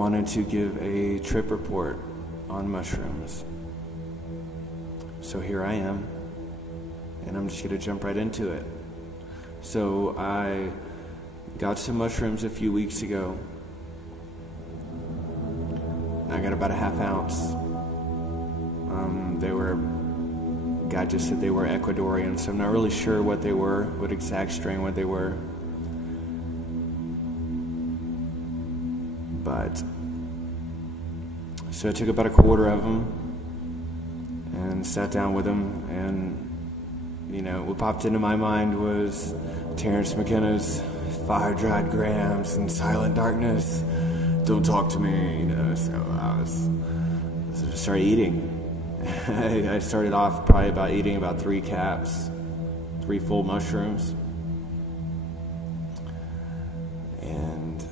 wanted to give a trip report on mushrooms. So here I am, and I'm just going to jump right into it. So I got some mushrooms a few weeks ago. I got about a half ounce. God just said they were Ecuadorian, so I'm not really sure what they were, what exact strain, what they were. But, so I took about a quarter of them and sat down with them, and, you know, what popped into my mind was Terrence McKenna's Fire-Dried Grams and Silent Darkness. Don't talk to me, you know, so I just started eating. I started off probably eating about 3 full mushrooms. And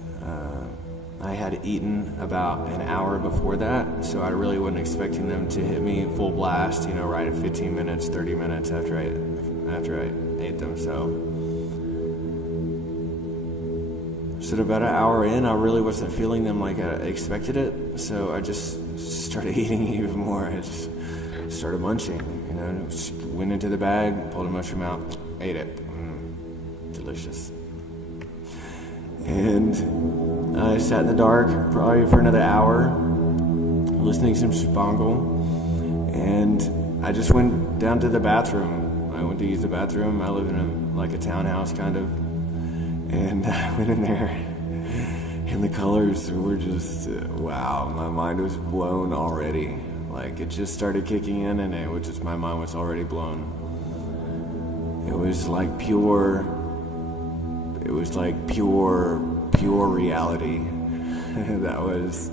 I had eaten about an hour before that, so I really wasn't expecting them to hit me full blast, you know, right at 15 minutes, 30 minutes after I ate them. So at about an hour in, I really wasn't feeling them like I expected it, so I just started eating even more. I just started munching, you know, went into the bag, pulled a mushroom out, ate it. Delicious. And I sat in the dark probably for another hour, listening to some spangle, and I just went down to the bathroom. I went to use the bathroom. I live in a townhouse kind of, and I went in there, and the colors were just, wow, my mind was blown already. Like, it just started kicking in, and my mind was already blown. It was like pure reality. That was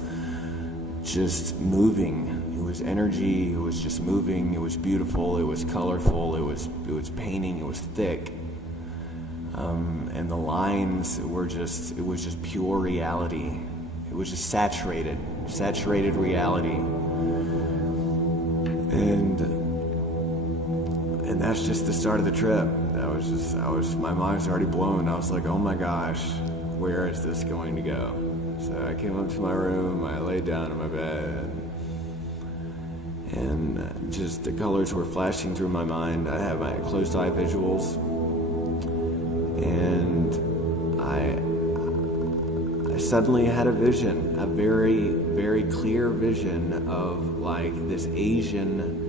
just moving. It was energy, it was just moving, it was beautiful, it was colorful, it was painting, it was thick. And the lines were just, it was just pure reality. It was just saturated reality. And that's just the start of the trip. My mind was already blown. I was like, oh my gosh, where is this going to go? So I came up to my room, I laid down in my bed, and just the colors were flashing through my mind. I had my closed eye visuals, and I suddenly had a vision, a very, very clear vision of like this Asian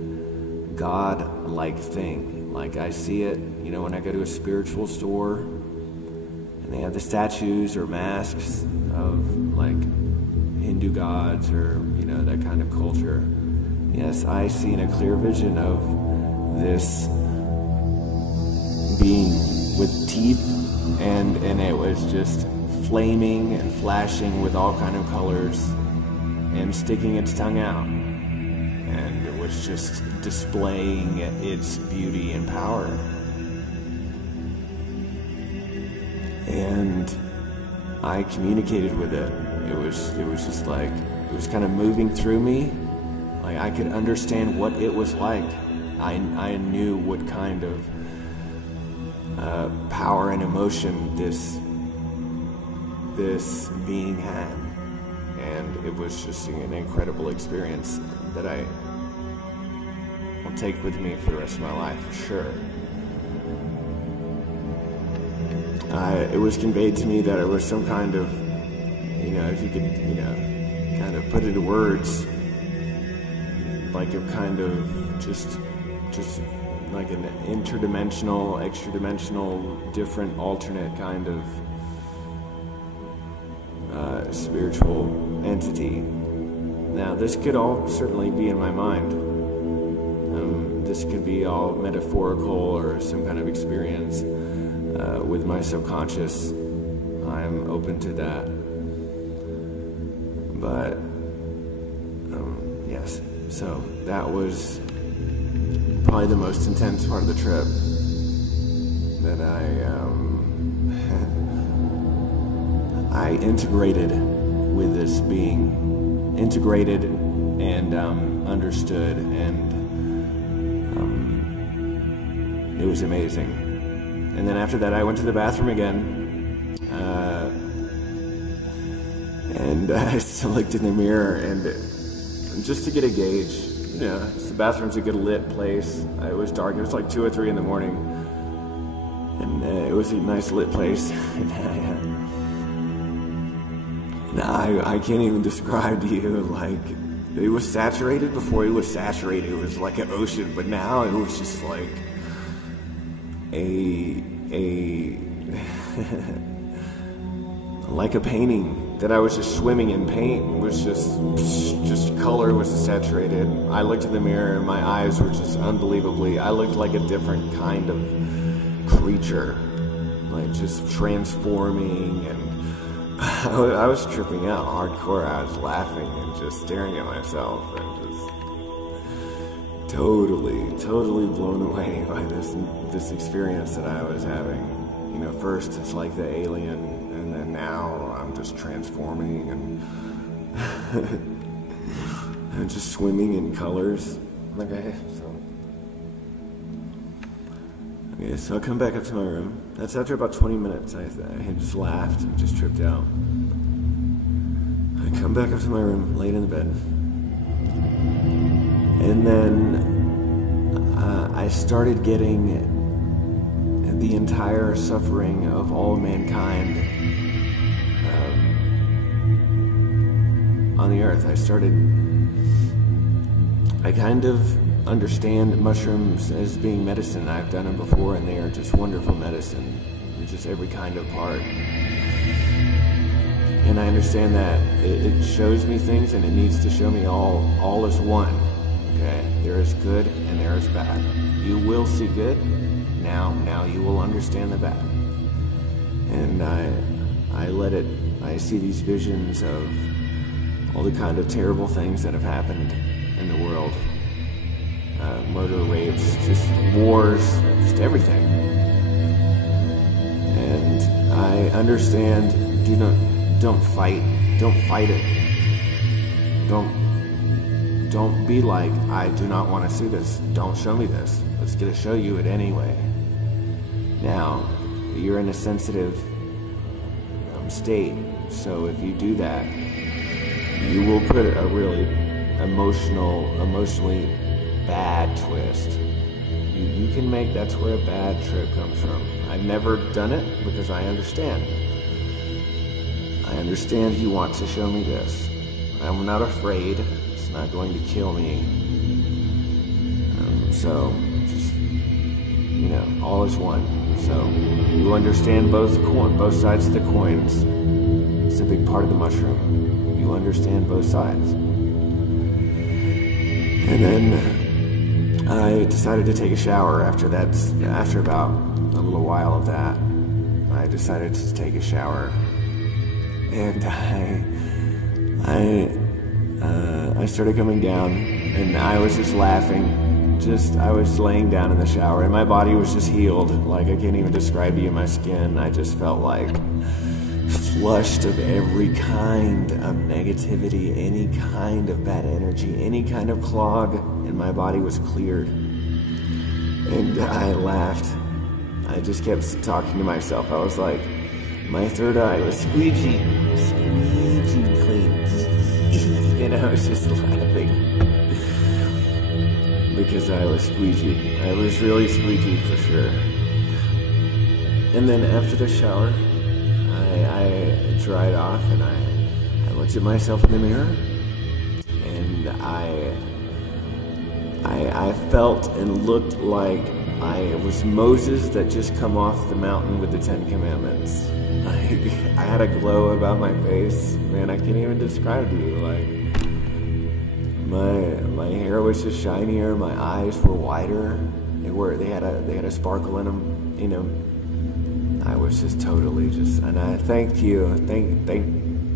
God-like thing. Like I see it, you know, when I go to a spiritual store and they have the statues or masks of like Hindu gods or, you know, that kind of culture. Yes, I seen a clear vision of this being with teeth, and it was just flaming and flashing with all kind of colors and sticking its tongue out, and it was just displaying its beauty and power. And I communicated with it. It was just like, it was kind of moving through me. Like I could understand what it was like. I knew what kind of power and emotion this being had, and it was just an incredible experience that I will take with me for the rest of my life for sure. It was conveyed to me that it was some kind of, you know, if you could, you know, kind of put it into words, like a kind of just like an interdimensional, extra-dimensional, different, alternate kind of spiritual entity. Now, this could all certainly be in my mind. This could be all metaphorical or some kind of experience with my subconscious. I'm open to that. But, yes, so that was probably the most intense part of the trip that I integrated with this being, integrated and understood, and it was amazing. And then after that, I went to the bathroom again, and And I still looked in the mirror, and just to get a gauge, the bathroom's a good lit place. It was dark. It was like 2 or 3 in the morning, and it was a nice lit place. And I can't even describe to you, like, it was saturated before it was saturated. It was like an ocean, but now it was just like like a painting that I was just swimming in paint. It was just color was saturated. I looked in the mirror and my eyes were just unbelievably, I looked like a different kind of creature, like just transforming, and I was tripping out hardcore. I was laughing and just staring at myself and just totally blown away by this experience that I was having. First it's like the alien, and then now I'm just transforming and I'm just swimming in colors. Okay, so I come back up to my room. That's after about 20 minutes. I had just laughed and just tripped out. I come back up to my room, laid in the bed, and then I started getting the entire suffering of all mankind on the earth. I kind of understand mushrooms as being medicine. I've done them before, and they are just wonderful medicine, just every kind of part. And I understand that it shows me things, and it needs to show me all as one. Okay, there is good and there is bad. You will see good. Now you will understand the bad. And I see these visions of all the kind of terrible things that have happened in the world. Murder, rapes, just wars, just everything. And I understand, don't fight it. Don't be like, I do not want to see this. Don't show me this. Let's get to show you it anyway. Now, you're in a sensitive state, so if you do that, you will put a really emotionally bad twist. You can make, that's where a bad trip comes from. I've never done it because I understand. I understand you want to show me this. I'm not afraid. It's not going to kill me. So, just, all is one. So, you understand both sides of the coins. It's a big part of the mushroom. You understand both sides. And then I decided to take a shower after about a little while of that. I decided to take a shower. And I started coming down, and I was just laughing. I was laying down in the shower, and my body was just healed. Like, I can't even describe to you my skin. I just felt like flushed of every kind of negativity, any kind of bad energy, any kind of clog, and my body was cleared. And I laughed. I just kept talking to myself. I was like, my third eye was squeegee clean. And I was just laughing because I was squeegeed. I was really squeegeed for sure. And then after the shower, I dried off, and I looked at myself in the mirror, and I felt and looked like I was Moses that just come off the mountain with the 10 Commandments. Like, I had a glow about my face, man. I can't even describe to you. Like, my hair was just shinier, my eyes were wider. They had a sparkle in them, I was just totally just, and I thanked you.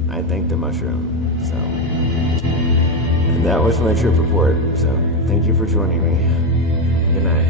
I thanked the mushroom. So, and that was my trip report. So, thank you for joining me. Good night.